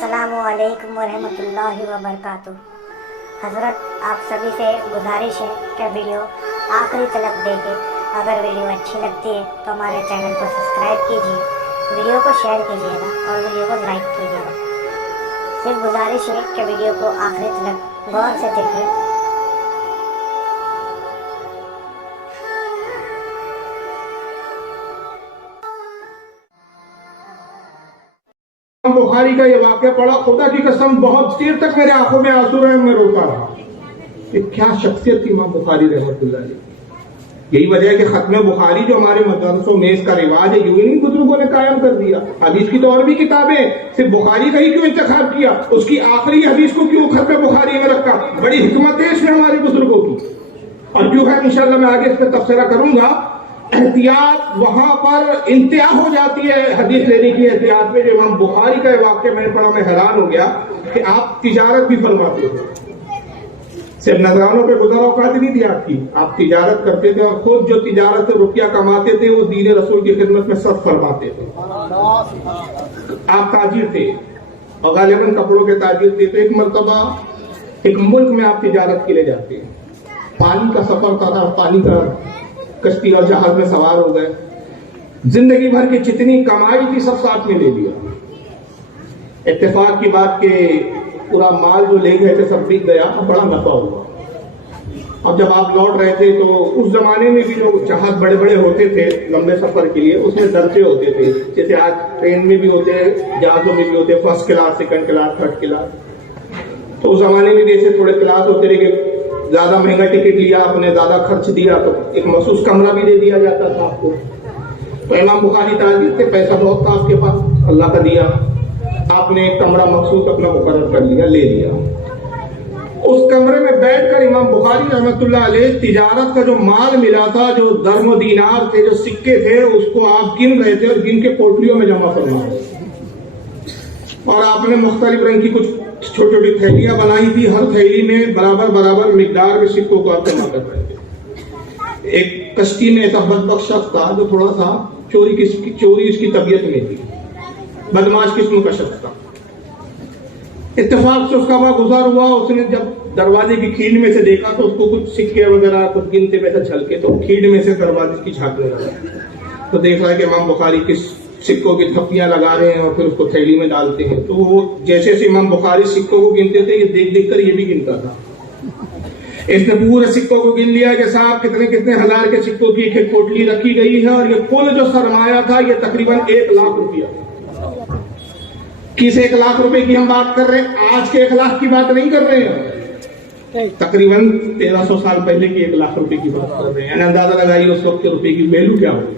अस्सलामु अलैकुम वरहमतुल्लाहि वबरकातुह। हज़रत आप सभी से गुजारिश है कि वीडियो आखिरी तक देखें। अगर वीडियो अच्छी लगती है तो हमारे चैनल को सब्सक्राइब कीजिए, वीडियो को शेयर कीजिएगा और वीडियो को लाइक कीजिएगा। सिर्फ गुजारिश है कि वीडियो को आखिरी तक गौर से देखें। बुखारी का ये वाक़या पढ़ा, खुदा की कसम बहुत देर तक मेरे आंखों में आंसू रहे, मैं रोता रहा। ये क्या शख्सियत थी इमाम बुखारी रहमतुल्लाह अलैह। यही वजह है कि खत्म बुखारी जो हमारे मदरसों में इसका रिवाज है, यूं ही बुजुर्गों ने कायम कर दिया। हदीस की तो और भी किताबें, सिर्फ बुखारी का ही क्यों इंतखाब किया? उसकी आखिरी हदीस को क्यों खत्म बुखारी में रखा? बड़ी हिकमत है इसमें हमारे बुजुर्गों की। और क्यों है इंशाअल्लाह मैं आगे इस पर तबसरा करूंगा। एहतियात वहां पर इंतहा हो जाती है हदीस लेने की एहतियात में। जो इमाम बुखारी का वाक्य मैंने पढ़ा, मैं हैरान हो गया कि आप तिजारत भी फरमाते हो। सिर्फ नजरानों पे गुज़र औकात नहीं थी आपकी, आप तिजारत करते थे और खुद जो तिजारत से रुपया कमाते थे वो दीन रसूल की खिदमत में सब फरमाते थे। आप ताजिर थे और गालिबन कपड़ों के ताजिर थे। तो एक मरतबा एक मुल्क में आप तिजारत के लिए जाते हैं, पानी का सफर था, पानी का कश्ती और जहाज में सवार हो गए। जिंदगी भर की जितनी कमाई थी सब साथ में ले लिया। इत्तेफाक की बात के पूरा माल जो ले गए थे सब बिक गया, बड़ा नफा हुआ। अब जब आप लौट रहे थे तो उस जमाने में भी जो जहाज बड़े बड़े होते थे लंबे सफर के लिए, उसमें दर्जे होते थे। जैसे आज ट्रेन में भी होते हैं, जहाजों में भी होते हैं, first class, second class, third class. तो उस जमाने में भी ऐसे थोड़े क्लास होते थे कि ज्यादा महंगा टिकट लिया आपने, ज्यादा खर्च दिया तो एक मखसूस कमरा भी दे दिया जाता था आपको। तो इमाम बुखारी ताजिर थे, पैसा बहुत था आपके पास, अल्लाह का दिया, आपने एक कमरा मखसूस अपना मुकर्रर कर लिया, ले लिया। उस कमरे में बैठकर इमाम बुखारी रहमतुल्लाह अलैह तिजारत का जो माल मिला था, जो दरम दीनार थे, जो सिक्के थे, उसको आप गिन रहे थे और गिन के पोटलियों में जमा फरमा रहे थे। और आपने मुख्तलिफ रंग की कुछ छोटी छोटी थैलियां बनाई थी, हर थैली में बराबर बराबर मिकदार में सिक्कों को आप जमा कर रहे थे। एक कश्ती में ऐसा बदबख्त शख्स था जो थोड़ा सा चोरी इसकी तबीयत में थी, बदमाश किस्म का शख्स था। इत्तेफाक से उसका वहां गुजार हुआ, उसने जब दरवाजे की खींच में से देखा तो उसको कुछ सिक्के वगैरह कुछ गिनते में से झलके, तो खींच में से दरवाजे की झांकने लगा। तो देख रहा है कि इमाम बुखारी किस सिक्कों की थप्पियां लगा रहे हैं और फिर उसको थैली में डालते हैं। तो वो जैसे जैसे इमाम बुखारी सिक्कों को गिनते थे, ये देख देख कर ये भी गिनता था। इसने पूरे सिक्कों को गिन लिया कि साहब कितने कितने हजार के सिक्कों की एक पोटली रखी गई है और ये कुल जो सरमाया था ये तकरीबन 1 लाख रुपया। किस 1 लाख रुपए की हम बात कर रहे हैं? आज के 1 लाख की बात नहीं कर रहे हैं, तकरीबन 1300 साल पहले की 1 लाख रुपए की बात कर रहे हैं। अंदाजा लगाइए उस वक्त के रुपए की वैल्यू क्या होगी,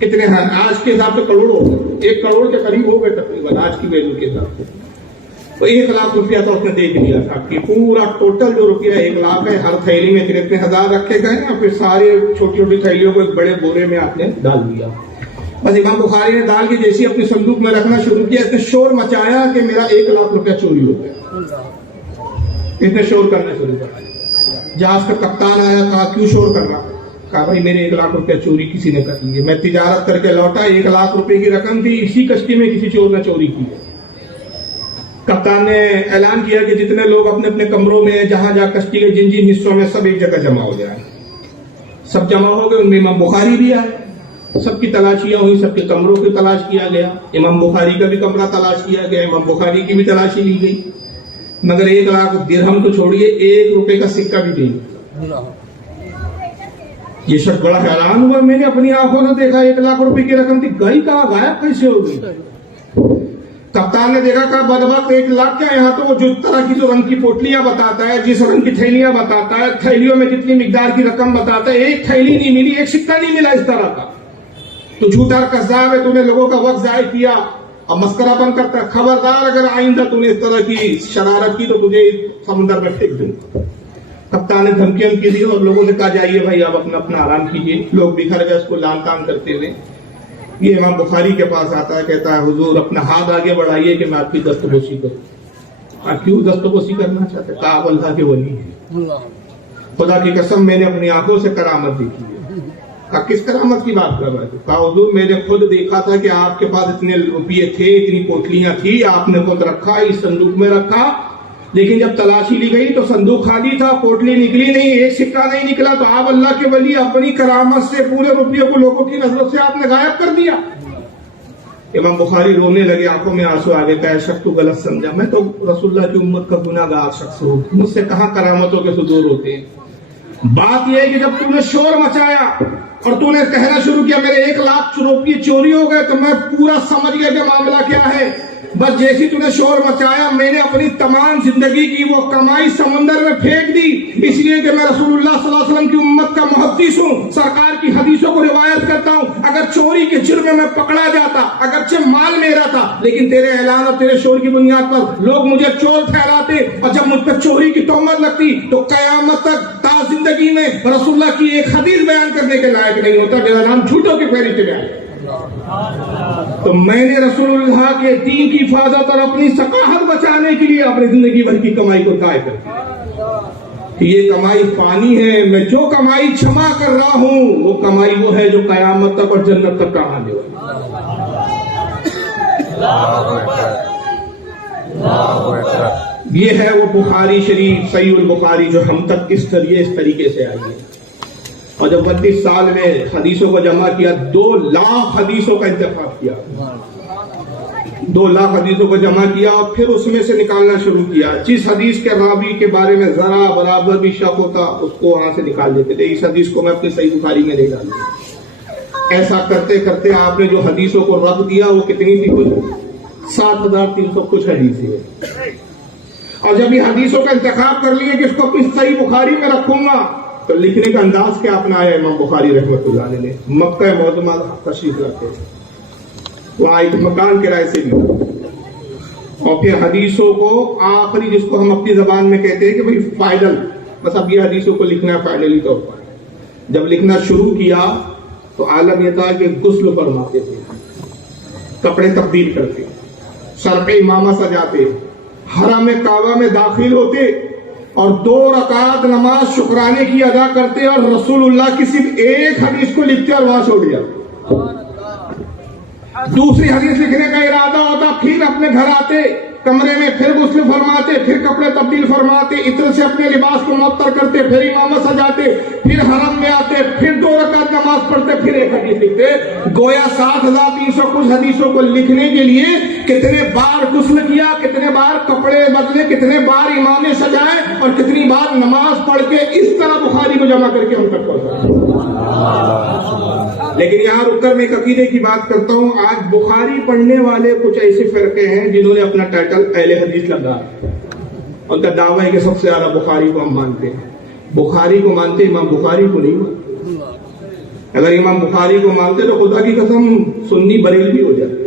कितने हैं आज के हिसाब से? करोड़ हो गए, 1 करोड़ के करीब हो गए तकरीबन आज की वैल्यू के हिसाब से। तो 1 लाख रुपया तो उसने देख लिया था कि पूरा टोटल जो रुपया 1 लाख है, हर थैली में कितने हजार रखे गए और फिर सारे छोटी छोटी थैलियों को एक बड़े बोरे में आपने डाल दिया। बस इमाम बुखारी ने डाल के जैसे अपनी संदूक में रखना शुरू किया, इसने शोर मचाया कि मेरा 1 लाख रुपया चोरी हो गया। इसने शोर करना शुरू किया। जहाज का कप्तान आया, कहा क्यों शोर कर रहा? कहा भाई मेरे 1 लाख रुपया चोरी किसी ने कर ली है, मैं तिजारत करके लौटा, 1 लाख रुपए की रकम थी, इसी कश्ती में किसी चोर ने चोरी की है। कप्तान ने ऐलान किया कि जितने लोग अपने अपने कमरों में जहां जहां कश्ती के जिन जिन हिस्सों में सब एक जगह जमा हो जाए। सब जमा हो गए, उनमें इमाम बुखारी भी आए, सबकी तलाशियां हुई, सबके कमरों की तलाश किया गया। इमाम बुखारी का भी कमरा तलाश किया गया, इमाम बुखारी की भी तलाशी ली गई, मगर 1 लाख दिरहम तो छोड़िए 1 रुपए का सिक्का भी नहीं। ये शख्स बड़ा हैरान हुआ, मैंने अपनी आंखों से देखा 1 लाख रुपए की रकम थी, गई कहाँ, गायब कैसे हो गई? कप्तान ने देखा, कहा बदबख्त 1 लाख क्या, यहाँ तो वो जिस तरह की जो रंग की पोटलियां बताता है, जिस रंग की थैलियां बताता है, थैलियों में जितनी मिकदार की रकम बताता है, एक थैली नहीं मिली, एक सिक्का नहीं मिला इस तरह का। तो झूठा कज़्ज़ाब है, तूने लोगों का वक्त जाया किया और मस्करा बन करता। खबरदार अगर आइंदा तूने इस तरह की शरारत की तो तुझे समुद्र में फेंक दूंगा। कप्तान ने धमकियां दी और लोगों से कहा जाइए भाई आप अपना अपना आराम कीजिए। लोग बिखर गए उसको लान तान करते हुए। ये इमाम बुखारी के पास आता है, कहता है हुजूर अपना हाथ आगे बढ़ाइए कि मैं आपकी दस्तबोसी करूं। क्यों दस्तबोसी करना चाहते? कहा अल्लाह के वली है, खुदा की कसम मैंने अपनी आंखों से करामत देखी है। कहा किस करामत की बात कर रहे थे? कहा हुजूर मैंने खुद देखा था कि आपके पास इतने रुपये थे, इतनी पोटलियां थी, आपने खुद रखा, इस संदूक में रखा, लेकिन जब तलाशी ली गई तो संदूक खाली था, पोटली निकली नहीं, एक सिक्का नहीं निकला। तो आप अल्लाह के वली अपनी करामत से पूरे रुपये को लोगों की नजरों से आपने गायब कर दिया। इमाम बुखारी रोने लगे, आंखों में आंसू आ गए। कहा शख्स तू गलत समझा, मैं तो रसूलुल्लाह की उम्मत का गुनाहगार शख्स हूँ, मुझसे कहाँ करामतों के सुदूर होते हैं। बात यह है कि जब तूने शोर मचाया और तूने कहना शुरू किया मेरे 1 लाख रुपये चोरी हो गए, तो मैं पूरा समझ गया कि मामला क्या है। बस जैसी तूने शोर मचाया, मैंने अपनी तमाम जिंदगी की वो कमाई समंदर में फेंक दी, इसलिए कि मैं रसूलुल्लाह सल्लल्लाहु अलैहि वसल्लम की उम्मत का मुहद्दिस हूँ, सरकार की हदीसों को रिवायत करता हूँ। अगर चोरी के जुर्म में पकड़ा जाता, अगरचे माल मेरा था, लेकिन तेरे ऐलान और तेरे शोर की बुनियाद पर लोग मुझे चोर ठहराते, और जब मुझ पर चोरी की तोहमत लगती तो कयामत तक ता जिंदगी में रसूलुल्लाह की एक हदीस बयान करने के लायक नहीं होता, मेरा नाम झूठों के फहरिस्त में आया। तो मैंने रसूलुल्लाह के दीन की हिफाजत और अपनी सकाहत बचाने के लिए अपनी जिंदगी भर की कमाई को ताय कर, ये कमाई पानी है। मैं जो कमाई क्षमा कर रहा हूं वो कमाई वो है जो कयामत तक और जन्नत तक का आने वाली। ये है वो बुखारी शरीफ सहीहुल बुखारी जो हम तक इस तरीके से आई है। और जब 32 साल में हदीसों को जमा किया, 2 लाख हदीसों का इंतखाब किया, 2 लाख हदीसों को जमा किया और फिर उसमें से निकालना शुरू किया। जिस हदीस के रावी के बारे में जरा बराबर भी शक होता उसको वहां से निकाल देते थे, इस हदीस को मैं अपनी सही बुखारी में नहीं डालता। ऐसा करते करते आपने जो हदीसों को रख दिया वो कितनी थी? कुछ 7300 कुछ हदीस है। और जब ये हदीसों का इंतखाब कर लिए कि इसको अपनी सही बुखारी में रखूंगा, तो लिखने का अंदाज क्या अपनाया इमाम बुखारी रहमतुल्लाह अलैह ने? मक्का मुअज़्ज़मा तशरीफ रखते, वहां एक मकान किराए से लिया, और फिर हदीसों को आखिरी, जिसको हम अपनी जबान में कहते हैं कि भाई फाइनल, बस अब ये हदीसों को लिखना है फाइनली तौर पर। जब लिखना शुरू किया तो आलम यह था कि गुस्ल फरमाते थे, कपड़े तब्दील करते, सर पे इमामा सजाते, हरम काबा में दाखिल होते और 2 रकात नमाज शुक्राने की अदा करते और रसूलुल्लाह की सिर्फ एक हदीस को लिखते और वहां छोड़ दिया। दूसरी हदीस लिखने का इरादा होता, फिर अपने घर आते, कमरे में फिर गुस्ल फरमाते, फिर कपड़े तब्दील फरमाते, इत्र से अपने लिबास को मुअत्तर करते, फिर इमामत सजाते, फिर हरम में आते, फिर 2 रकात नमाज पढ़ते, फिर एक हदीस लिखते। गोया 7300 कुछ हदीसों को लिखने के लिए कितने बार गुस्ल किया, कितने बार कपड़े बदले, कितने बार इमामे सजाए और कितनी बार नमाज पढ़ के इस तरह बुखारी को जमा करके हम तक पहुंचा। लेकिन यहाँ रुककर मैं एक अकीदे की बात करता हूँ। आज बुखारी पढ़ने वाले कुछ ऐसे फिरके हैं जिन्होंने अपना टाइटल अहले हदीस लगा, उनका दावा है कि सबसे ज्यादा बुखारी को हम मानते हैं। बुखारी को मानते, इमाम बुखारी को नहीं मानते। अगर इमाम बुखारी को मानते तो खुदा की कसम सुन्नी बरेलवी हो जाती।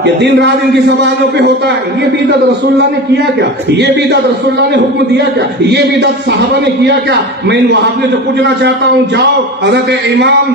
ये दिन रात इनकी ज़बानों पे होता है, ये बिदअत रसूलुल्लाह ने किया क्या, ये बिदअत रसूलुल्लाह ने हुक्म दिया क्या, ये बिदअत सहाबा ने किया क्या। मैं इन वहाबियों से पूछना चाहता हूँ, जाओ हज़रत इमाम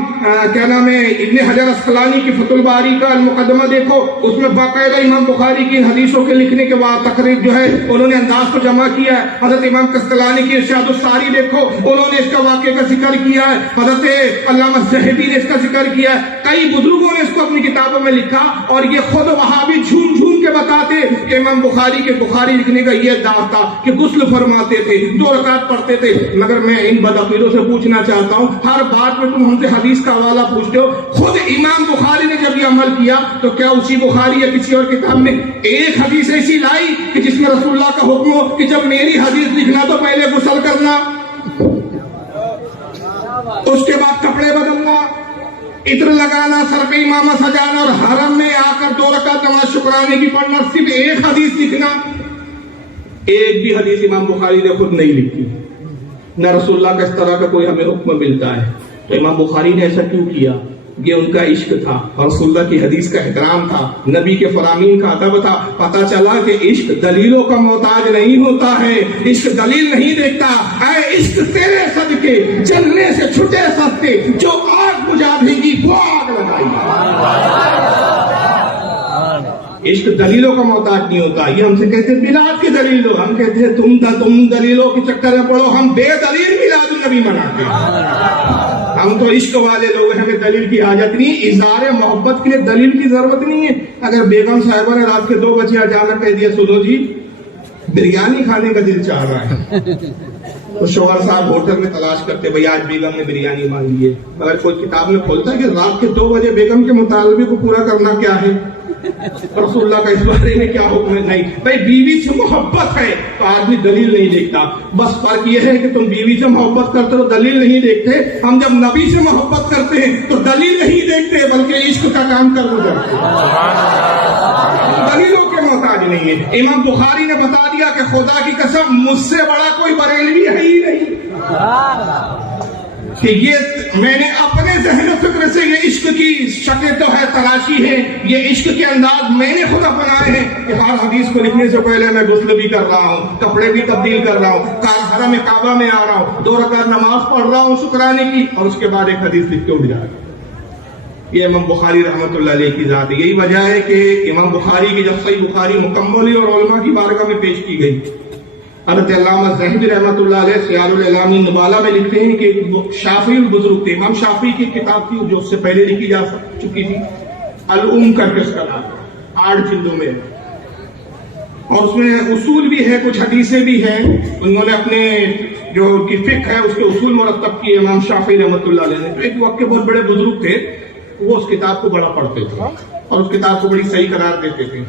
क्या नाम है इब्न हजर अस्कलानी की फतुल बारी का मुकदमा देखो, उसमें बाकायदा इमाम बुखारी की हदीसों के लिखने के बाद तकरीब जो है उन्होंने अंदाज को जमा किया है। हजरत इमाम कस्तलानी की इरशादुस सारी देखो, उन्होंने इसका वाक़े का जिक्र किया है। हजरत अल्लामा ज़हबी ने इसका जिक्र किया है। कई बुजुर्गों ने इसको अपनी किताबों में लिखा और ये खुद वहाबी झूम झूम के बताते कि इमाम बुखारी के बुखारी लिखने का ये दाव था कि गुस्ल फरमाते थे, 2 रकात पढ़ते थे। मगर मैं इन बदअकीदों से पूछना चाहता हूँ, हर बात में तुम हमसे हदीस का हवाला पूछते हो। खुद इमाम बुखारी ने जब ये अमल किया तो क्या उसी बुखारी या किसी और किताब में एक हदीस ऐसी लाई कि जिसमें रसूलुल्लाह का हुक्म हो कि जब मेरी हदीस लिखना तो पहले गुस्ल करना, उसके बाद कपड़े बदलना, इत्र लगाना, सर पे इमामा सजाना और हरम में आकर 2 रकात नमाज शुक्राने की पढ़ना, सिर्फ एक हदीस लिखना। एक भी हदीस इमाम बुखारी ने खुद नहीं लिखी, न रसूलुल्लाह का इस तरह का कोई हमें हुक्म मिलता है। तो इमाम बुखारी ने ऐसा क्यों किया? ये उनका इश्क था और रसूलुल्लाह की हदीस का एहतराम था, नबी के फरामीन का अदब था। पता चला कि इश्क दलीलों का मोहताज नहीं होता है, इश्क दलील नहीं देखता। ऐ इश्क तेरे सदके जलने से छुटे सस्ते, जो आग बुझा देगी वो आग लगाई। इश्क दलीलों का मोहताज नहीं होता। ये हमसे कहते हैं मिलाद की दलील दो, हम कहते हैं तुम दलीलों के चक्कर में पड़ो, हम बेदलील मिलाद नबी मनाते हैं। ہم تو عشق والے لوگ ہیں، ہمیں دلیل کی حاجت نہیں. اظہار محبت کے لیے دلیل کی ضرورت نہیں ہے. اگر بیگم صاحبہ نے رات کے 2 بجے اچانک کہہ دیا سنو جی بریانی کھانے کا دل چاہ رہا ہے، تو شوہر صاحب ہوٹل میں تلاش کرتے بھئی آج بیگم نے بریانی مانگی ہے. مگر کوئی کتاب میں کھولتا ہے کہ رات کے 2 بجے بیگم کے مطالبے کو پورا کرنا کیا ہے، رسول اللہ کا اس بارے میں کیا حکم ہے؟ نہیں بھائی، بیوی سے محبت ہے تو آدمی دلیل نہیں دیکھتا. بس فرق یہ ہے کہ تم بیوی سے محبت کرتے ہو دلیل نہیں دیکھتے، ہم جب نبی سے محبت کرتے ہیں تو دلیل نہیں دیکھتے بلکہ عشق کا کام کر گزرتے ہیں، دلیلوں کے محتاج نہیں ہے. امام بخاری نے بتا دیا کہ خدا کی قسم مجھ سے بڑا کوئی بریلوی ہے ہی نہیں کہ یہ میں نے اپنے ذہن و فکر سے یہ عشق کی شکل تو ہے تراشی ہے، یہ عشق کے انداز میں نے خود اپنائے ہیں کہ ہر حدیث کو لکھنے سے پہلے میں غسل بھی کر رہا ہوں، کپڑے بھی تبدیل کر رہا ہوں، حرم کعبہ میں آ رہا ہوں، 2 رکعت نماز پڑھ رہا ہوں شکرانے کی، اور اس کے بعد ایک حدیث لکھ کے اٹھ جا رہا ہوں. یہ امام بخاری رحمۃ اللہ علیہ کی ذات ہے. یہی وجہ ہے کہ امام بخاری کی جب صحیح بخاری مکمل ہوئی اور علماء کی بارگاہ میں پیش کی گئی، حضرت علامہ ذہبی رحمۃ اللہ علیہ سیار الاعلامی نبالہ میں لکھتے ہیں کہ شافعی البزرگ تھے. امام شافعی کی کتاب تھی جو اس سے پہلے لکھی جا چکی تھی، الام کر کے اس کا نام 8 جلدوں میں، اور اس میں اصول بھی ہے، کچھ حدیثیں بھی ہیں. انہوں نے اپنے جو کی فقہ ہے اس کے اصول مرتب کیے امام شافعی رحمۃ اللہ علیہ نے. تو ایک وقت کے بہت بڑے بزرگ تھے، وہ اس کتاب کو بڑا پڑھتے تھے اور اس کتاب کو بڑی صحیح قرار دیتے تھے.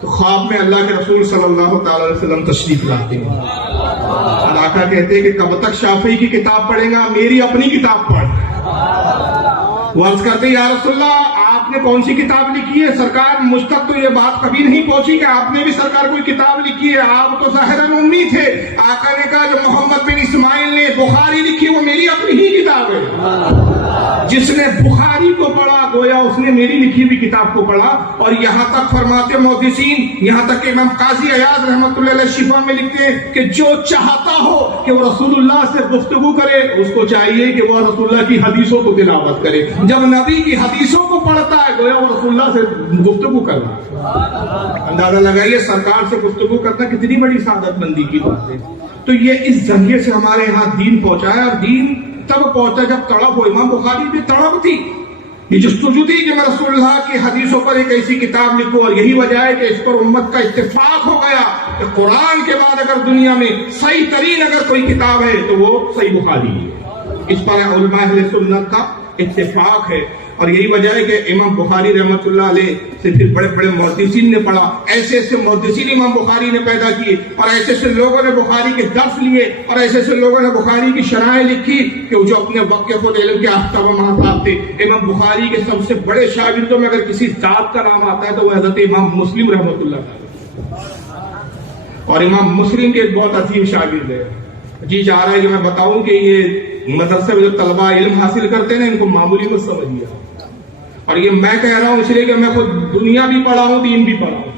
تو خواب میں اللہ کے رسول صلی اللہ تعالی علیہ وسلم تشریف لاتے ہیں اور آقا کہتے ہیں کہ کب تک شافعی کی کتاب پڑھیں گا، میری اپنی کتاب پڑھ. وہ عرض کرتے یا رسول اللہ آپ نے کون سی کتاب لکھی ہے؟ سرکار مجھ تک تو یہ بات کبھی نہیں پہنچی کہ آپ نے بھی سرکار کوئی کتاب لکھی ہے، آپ تو ظاہراً امی تھے. آقا نے کہا جو محمد بن اسماعیل نے بخاری لکھی وہ میری اپنی ہی کتاب ہے. جس نے بخاری کو پڑھا گویا اس نے میری لکھی ہوئی کتاب کو پڑھا. اور یہاں تک فرماتے محدثین، یہاں تک کہ امام قاضی عیاض رحمۃ اللہ علیہ شفا میں لکھتے ہیں کہ جو چاہتا ہو کہ وہ رسول اللہ سے گفتگو کرے اس کو چاہیے کہ وہ رسول اللہ کی حدیثوں کو تلاوت کرے. جب نبی کی حدیثوں کو پڑھتا ہے گویا وہ رسول اللہ سے گفتگو کرنا. اندازہ لگائیے سرکار سے گفتگو کرنا کتنی بڑی سعادت مندی کی بات ہے. تو یہ اس ذریعے سے ہمارے یہاں دین پہنچا ہے، اور دین تب پہنچا جب تڑپ ہو. امام بخاری میں تڑپ تھی، یہ جستجو تھی کہ میں رسول اللہ کی حدیثوں پر ایک ایسی کتاب لکھوں. اور یہی وجہ ہے کہ اس پر امت کا اتفاق ہو گیا کہ قرآن کے بعد اگر دنیا میں صحیح ترین اگر کوئی کتاب ہے تو وہ صحیح بخاری ہے. اس پر علماء اہل سنت کا اتفاق ہے. اور یہی وجہ ہے کہ امام بخاری رحمۃ اللہ علیہ سے پھر بڑے بڑے محدثین نے پڑھا، ایسے ایسے محدثین امام بخاری نے پیدا کیے، اور ایسے ایسے لوگوں نے بخاری کے درس لیے، اور ایسے ایسے لوگوں نے بخاری کی شرائح لکھی کہ جو اپنے وقت کے خود علم کے آفتاب و مہتاب تھے. امام بخاری کے سب سے بڑے شاگردوں میں اگر کسی ذات کا نام آتا ہے تو وہ حضرت امام مسلم رحمۃ اللہ علیہ، اور امام مسلم کے ایک بہت عظیم شاگرد ہے. جی چاہ رہا ہے کہ میں بتاؤں کہ یہ مدرسے میں جو طلبہ علم حاصل کرتے ہیں ان کو معمولی مت سمجھیے. اور یہ میں کہہ رہا ہوں اس لیے کہ میں خود دنیا بھی پڑھا ہوں، دین بھی پڑھا ہوں.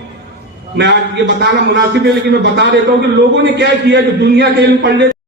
میں آج یہ بتانا مناسب ہے لیکن میں بتا دیتا ہوں کہ لوگوں نے کیا کیا کہ دنیا کے علم پڑھ لے